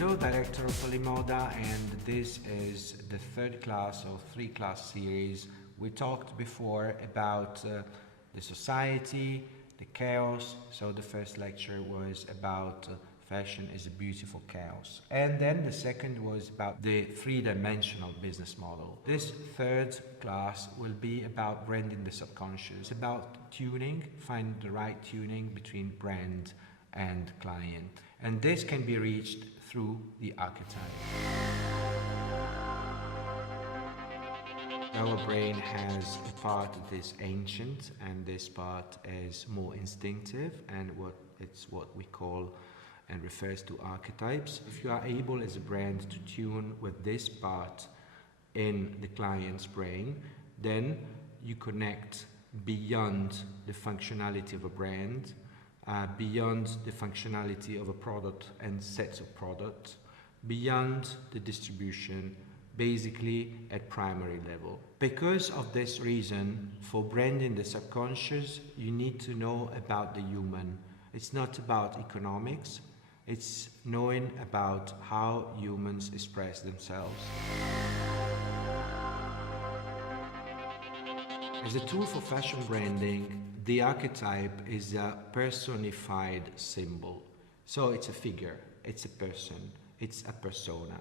Danilo, director of Polimoda, and this is the third class or three-class series. We talked before about the society, the chaos. So the first lecture was about fashion is a beautiful chaos. And then the second was about the three-dimensional business model. This third class will be about branding the subconscious, about tuning, finding the right tuning between brand and client. And this can be reached through the archetype. Our brain has a part that is ancient, and this part is more instinctive, and it's what we call and refers to archetypes. If you are able as a brand to tune with this part in the client's brain, then you connect beyond the functionality of a brand, beyond the functionality of a product and sets of products, beyond the distribution, basically at primary level. Because of this reason, for branding the subconscious, you need to know about the human. It's not about economics, it's knowing about how humans express themselves. As a tool for fashion branding, the archetype is a personified symbol. So it's a figure, it's a person, it's a persona,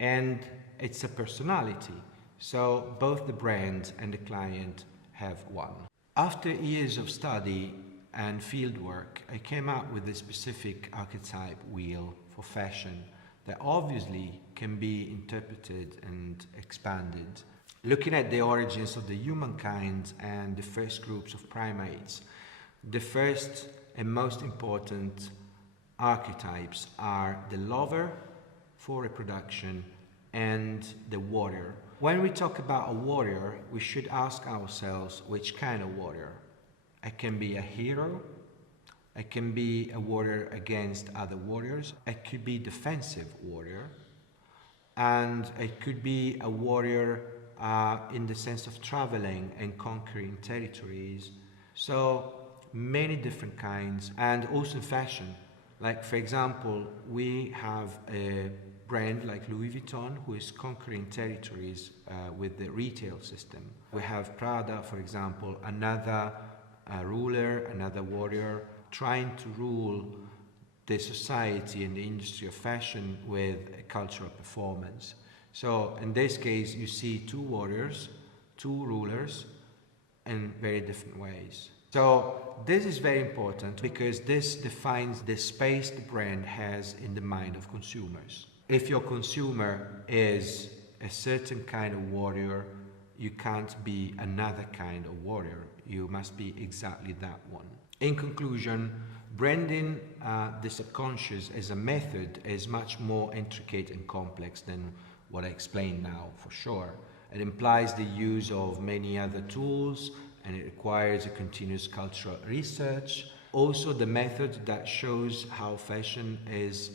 and it's a personality. So both the brand and the client have one. After years of study and fieldwork, I came up with a specific archetype wheel for fashion that obviously can be interpreted and expanded. Looking at the origins of the humankind and the first groups of primates, the first and most important archetypes are the lover for reproduction and the warrior. When we talk about a warrior, we should ask ourselves which kind of warrior. It can be a hero, it can be a warrior against other warriors, it could be defensive warrior, and it could be a warrior in the sense of traveling and conquering territories. So many different kinds, and also fashion. Like, for example, we have a brand like Louis Vuitton who is conquering territories with the retail system. We have Prada, for example, another ruler, another warrior, trying to rule the society and the industry of fashion with a cultural performance. So in this case, you see two warriors, two rulers, in very different ways. So this is very important because this defines the space the brand has in the mind of consumers. If your consumer is a certain kind of warrior, you can't be another kind of warrior. You must be exactly that one. In conclusion, branding the subconscious as a method is much more intricate and complex than what I explained now, for sure. It implies the use of many other tools, and it requires a continuous cultural research. Also, the method that shows how fashion is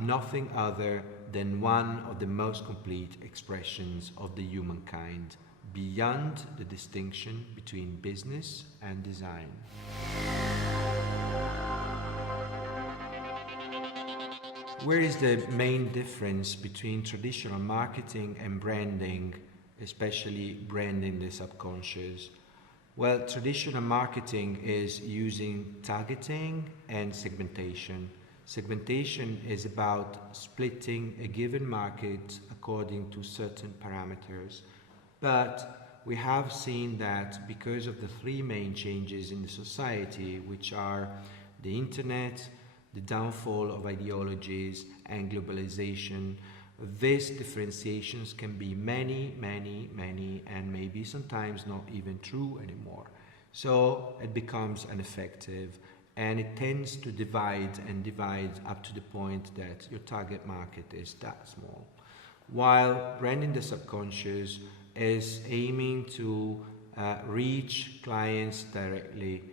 nothing other than one of the most complete expressions of the humankind, beyond the distinction between business and design. Where is the main difference between traditional marketing and branding, especially branding the subconscious? Well, traditional marketing is using targeting and segmentation. Segmentation is about splitting a given market according to certain parameters. But we have seen that because of the three main changes in the society, which are the internet, the downfall of ideologies, and globalization, these differentiations can be many, and maybe sometimes not even true anymore. So it becomes ineffective, and it tends to divide up to the point that your target market is that small. While branding the subconscious is aiming to reach clients directly,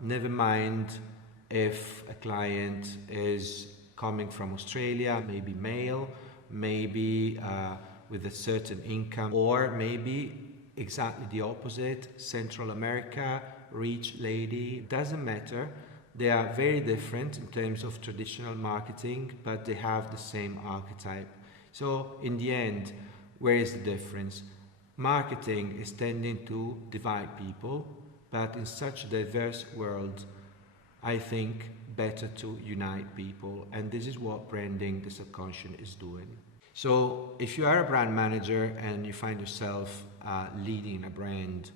never mind if a client is coming from Australia, maybe male, maybe with a certain income, or maybe exactly the opposite, Central America, rich lady. It doesn't matter. They are very different in terms of traditional marketing, but they have the same archetype. So in the end, where is the difference? Marketing is tending to divide people, but in such a diverse world, I think better to unite people, and this is what branding the subconscious is doing. So if you are a brand manager and you find yourself leading a brand,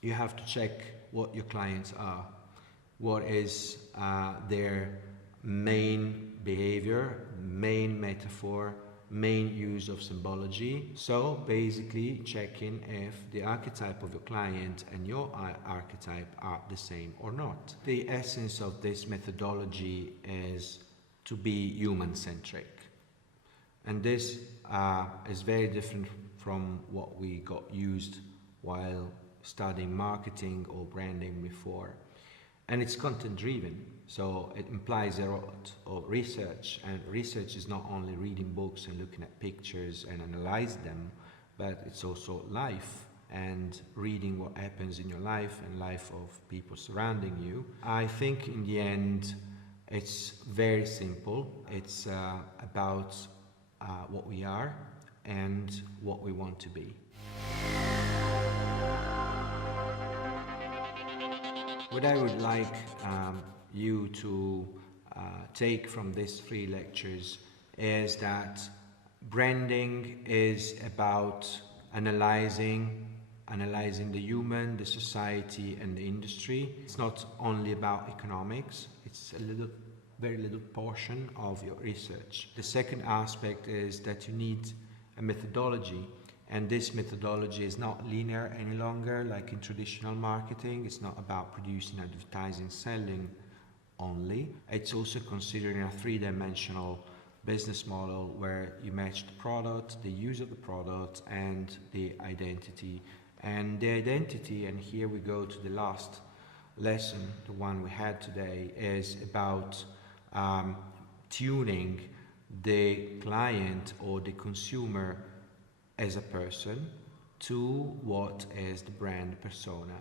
you have to check what your clients are, what is their main behavior, main metaphor, main use of symbology. So basically checking if the archetype of your client and your archetype are the same or not. The essence of this methodology is to be human-centric. And this is very different from what we got used while studying marketing or branding before. And it's content driven, so it implies a lot of research, and research is not only reading books and looking at pictures and analyze them, but it's also life and reading what happens in your life and life of people surrounding you. I think in the end it's very simple. It's about what we are and what we want to be. What I would like you to take from these 3 lectures is that branding is about analyzing the human, the society and the industry. It's not only about economics, it's very little portion of your research. The second aspect is that you need a methodology. And this methodology is not linear any longer, like in traditional marketing. It's not about producing, advertising, selling only. It's also considering a 3-dimensional business model where you match the product, the use of the product, and the identity. And the identity, and here we go to the last lesson, the one we had today, is about tuning the client or the consumer as a person to what is the brand persona.